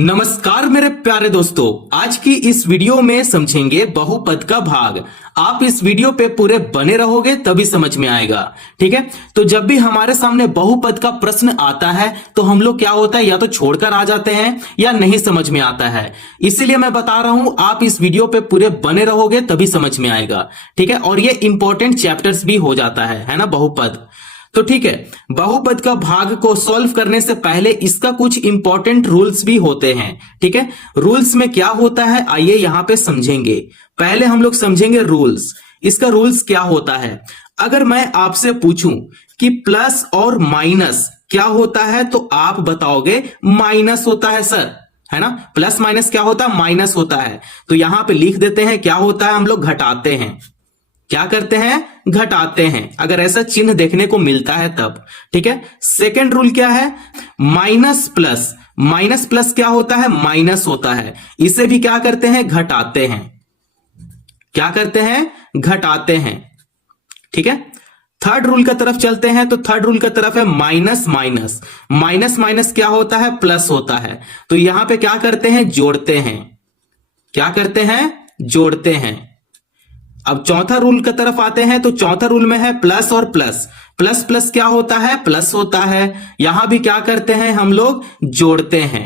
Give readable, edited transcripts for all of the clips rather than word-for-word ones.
नमस्कार मेरे प्यारे दोस्तों, आज की इस वीडियो में समझेंगे बहुपद का भाग। आप इस वीडियो पे पूरे बने रहोगे तभी समझ में आएगा। ठीक है, तो जब भी हमारे सामने बहुपद का प्रश्न आता है तो हम लोग क्या होता है, या तो छोड़कर आ जाते हैं या नहीं समझ में आता है। इसीलिए मैं बता रहा हूं, आप इस वीडियो पे पूरे बने रहोगे तभी समझ में आएगा। ठीक है, और ये इंपॉर्टेंट चैप्टर्स भी हो जाता है ना बहुपद। तो ठीक है, बहुपद का भाग को सॉल्व करने से पहले इसका कुछ इंपॉर्टेंट रूल्स भी होते हैं। ठीक है, रूल्स में क्या होता है आइए यहां पे समझेंगे। पहले हम लोग समझेंगे रूल्स। इसका रूल्स क्या होता है, अगर मैं आपसे पूछूं कि प्लस और माइनस क्या होता है तो आप बताओगे माइनस होता है सर, है ना। प्लस माइनस क्या होता है, माइनस होता है। तो यहां पे लिख देते हैं क्या होता है, हम लोग घटाते हैं। क्या करते हैं, घटाते हैं, अगर ऐसा चिन्ह देखने को मिलता है तब। ठीक है, सेकंड रूल क्या है, माइनस प्लस। माइनस प्लस क्या होता है, माइनस होता है। इसे भी क्या करते हैं, घटाते हैं। क्या करते हैं, घटाते हैं। ठीक है, थर्ड रूल का तरफ चलते हैं। तो थर्ड रूल का तरफ है माइनस माइनस। माइनस माइनस क्या होता है, प्लस होता है। तो यहां पे क्या करते हैं, जोड़ते हैं। क्या करते हैं, जोड़ते हैं। अब चौथा रूल की तरफ आते हैं। तो चौथा रूल में है प्लस और प्लस। प्लस प्लस क्या होता है, प्लस होता है। यहां भी क्या करते हैं, हम लोग जोड़ते हैं।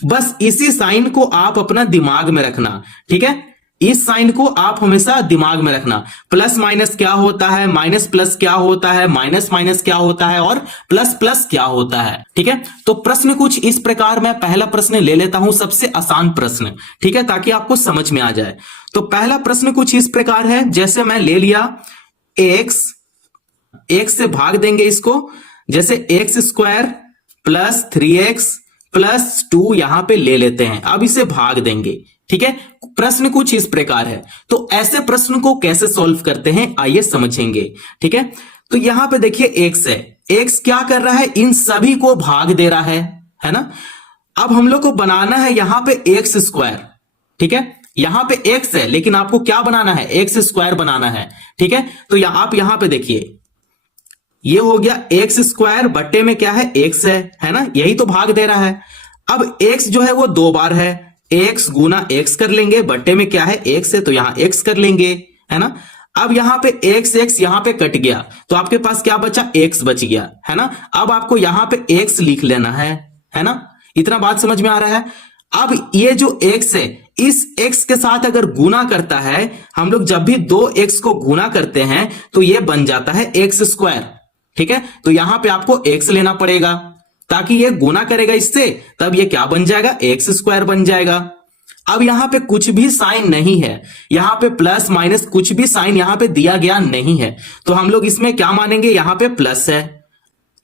बस इसी साइन को आप अपना दिमाग में रखना। ठीक है, इस साइन को आप हमेशा दिमाग में रखना। प्लस माइनस क्या होता है, माइनस प्लस क्या होता है, माइनस माइनस क्या होता है और प्लस प्लस क्या होता है। ठीक है, तो प्रश्न कुछ इस प्रकार, मैं पहला प्रश्न ले लेता हूं, सबसे आसान प्रश्न। ठीक है, ताकि आपको समझ में आ जाए। तो पहला प्रश्न कुछ इस प्रकार है, जैसे मैं ले लिया एक्स से भाग देंगे इसको। जैसे x square plus 3x plus 2 यहां पे ले लेते हैं। अब इसे भाग देंगे। ठीक है, प्रश्न कुछ इस प्रकार है। तो ऐसे प्रश्न को कैसे सॉल्व करते हैं आइए समझेंगे। ठीक है, तो यहां पे देखिए एक्स है। एक्स क्या कर रहा है, इन सभी को भाग दे रहा है ना। अब हम लोग को बनाना है यहां पे एक्स स्क्वायर। ठीक है, यहां पे एक्स है लेकिन आपको क्या बनाना है, एक्स स्क्वायर बनाना है। ठीक है, तो आप यहां पे देखिए, ये हो गया एक्स स्क्वायर बट्टे में क्या है, एक्स है ना, यही तो भाग दे रहा है। अब एक्स जो है वो 2 बार है, एक्स गुना एक्स कर लेंगे, बट्टे में क्या है, एक्स है तो यहां एक्स कर लेंगे, है ना। अब यहां पे एक्स एक्स यहां पे कट गया तो आपके पास क्या बचा, एक्स बच गया, है ना। अब आपको यहां पे एक्स लिख लेना है ना। इतना बात समझ में आ रहा है। अब ये जो एक्स है, इस एक्स के साथ अगर गुना करता है, हम लोग जब भी 2x को गुना करते हैं तो ये बन जाता है एक्स स्क्वायर। ठीक है, तो यहां पे आपको x लेना पड़ेगा, ताकि ये गुना करेगा इससे, तब ये क्या बन जाएगा, एक्स स्क्वायर बन जाएगा। अब यहां पे कुछ भी साइन नहीं है, यहां पे प्लस माइनस कुछ भी साइन यहां पे दिया गया नहीं है, तो हम लोग इसमें क्या मानेंगे, यहां पे प्लस है।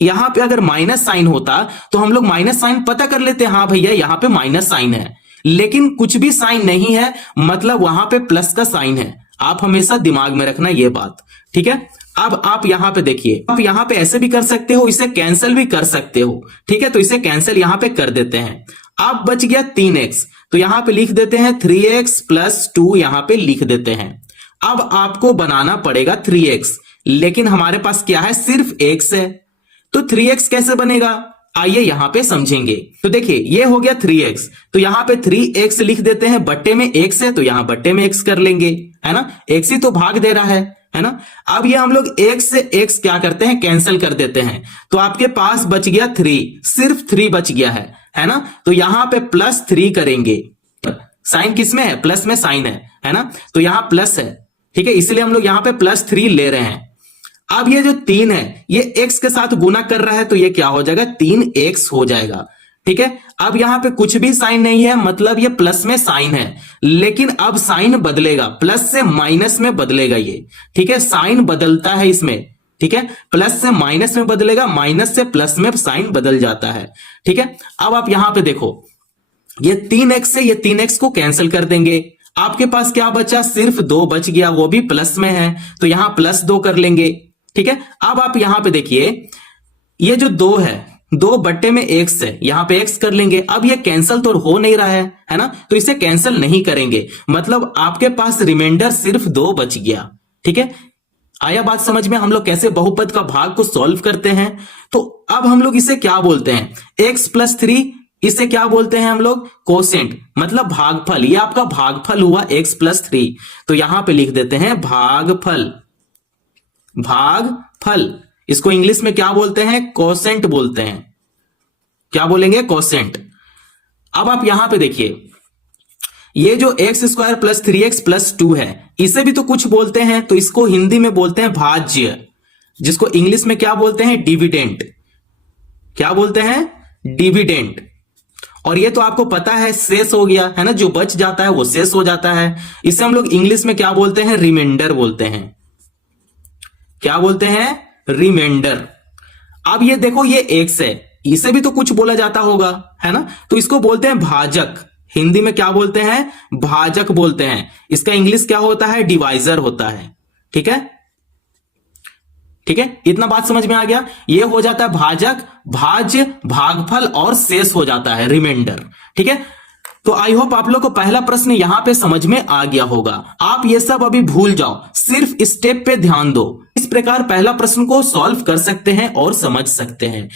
यहां पे अगर माइनस साइन होता तो हम लोग माइनस साइन पता कर लेते, हाँ भैया यहां पे माइनस साइन है, लेकिन कुछ भी साइन नहीं है, मतलब वहां पे प्लस का साइन है। आप हमेशा दिमाग में रखना ये बात। ठीक है, अब आप यहां पे देखिए, आप यहां पे ऐसे भी कर सकते हो, इसे कैंसिल भी कर सकते हो। ठीक है, तो इसे कैंसिल यहां पे कर देते हैं। अब बच गया 3x, तो यहां पे लिख देते हैं 3x प्लस 2 यहां पे लिख देते हैं। अब आपको बनाना पड़ेगा 3x, लेकिन हमारे पास क्या है, सिर्फ x है। तो 3x कैसे बनेगा आइए यहां पे समझेंगे। तो देखिए ये हो गया 3x, तो यहां पे 3x लिख देते हैं, बट्टे में x है तो यहां बट्टे में x कर लेंगे, है ना। x ही तो भाग दे रहा है ना। अब ये हम लोग x से x क्या करते हैं, कैंसिल कर देते हैं। तो आपके पास बच गया 3, सिर्फ 3 बच गया है ना। तो यहां पे प्लस 3 करेंगे। साइन किस में है, प्लस में साइन है ना, तो यहां प्लस है। ठीक है, इसलिए हम लोग यहां पे प्लस 3 ले रहे हैं। अब ये जो 3 है, ये x के साथ गुना कर रहा है, तो ये क्या हो जाएगा, 3x हो जाएगा। ठीक है, अब यहां पे कुछ भी साइन नहीं है, मतलब ये प्लस में साइन है, लेकिन अब साइन बदलेगा, प्लस से माइनस में बदलेगा ये। ठीक है, साइन बदलता है इसमें। ठीक है, प्लस से माइनस में बदलेगा, माइनस से प्लस में साइन बदल जाता है। ठीक है, अब आप यहां पे देखो, ये 3x से ये 3x को कैंसिल कर देंगे। आपके पास क्या बचा, सिर्फ 2 बच गया, वो भी प्लस में है, तो यहां प्लस 2 कर लेंगे। ठीक है, अब आप यहां पे देखिए, ये जो 2 है, 2 बट्टे में x है, यहां पे x कर लेंगे। अब ये कैंसिल तो हो नहीं रहा है ना, तो इसे कैंसिल नहीं करेंगे, मतलब आपके पास रिमाइंडर सिर्फ 2 बच गया। ठीक है, आया बात समझ में, हम लोग कैसे बहुपद का भाग को सॉल्व करते हैं। तो अब हम लोग इसे क्या बोलते हैं, x प्लस 3 इसे क्या बोलते हैं हम लोग? कोसेंट, मतलब भागफल। ये आपका भागफल हुआ x प्लस 3, तो यहां पे लिख देते हैं भागफल। भागफल इसको इंग्लिश में क्या बोलते हैं? कोसेंट बोलते हैं। क्या बोलेंगे? कोसेंट। अब आप यहां पे देखिए, ये जो x square plus 3x plus 2 है, इसे भी तो कुछ बोलते हैं, तो इसको हिंदी में बोलते हैं भाज्य, जिसको इंग्लिश में क्या बोलते हैं? डिविडेंड। क्या बोलते हैं? डिविडेंड। और ये तो आपको पता है, शेष हो गया है ना, जो बच जाता है वो शेष हो जाता है। इसे हम लोग इंग्लिश में क्या बोलते हैं? रिमाइंडर बोलते हैं। क्या बोलते हैं? रिमाइंडर। अब ये देखो, ये एक्स है, इसे भी तो कुछ बोला जाता होगा, है ना, तो इसको बोलते हैं भाजक। हिंदी में क्या बोलते हैं? भाजक बोलते हैं। इसका इंग्लिश क्या होता है? डिवाइजर होता है। ठीक है, ठीक है, इतना बात समझ में आ गया। ये हो जाता है भाजक, भाज्य, भागफल और शेष हो जाता है रिमाइंडर। ठीक है, तो आई होप आप लोग को पहला प्रश्न यहां पे समझ में आ गया होगा। आप ये सब अभी भूल जाओ, सिर्फ स्टेप पे ध्यान दो। इस प्रकार पहला प्रश्न को सॉल्व कर सकते हैं और समझ सकते हैं।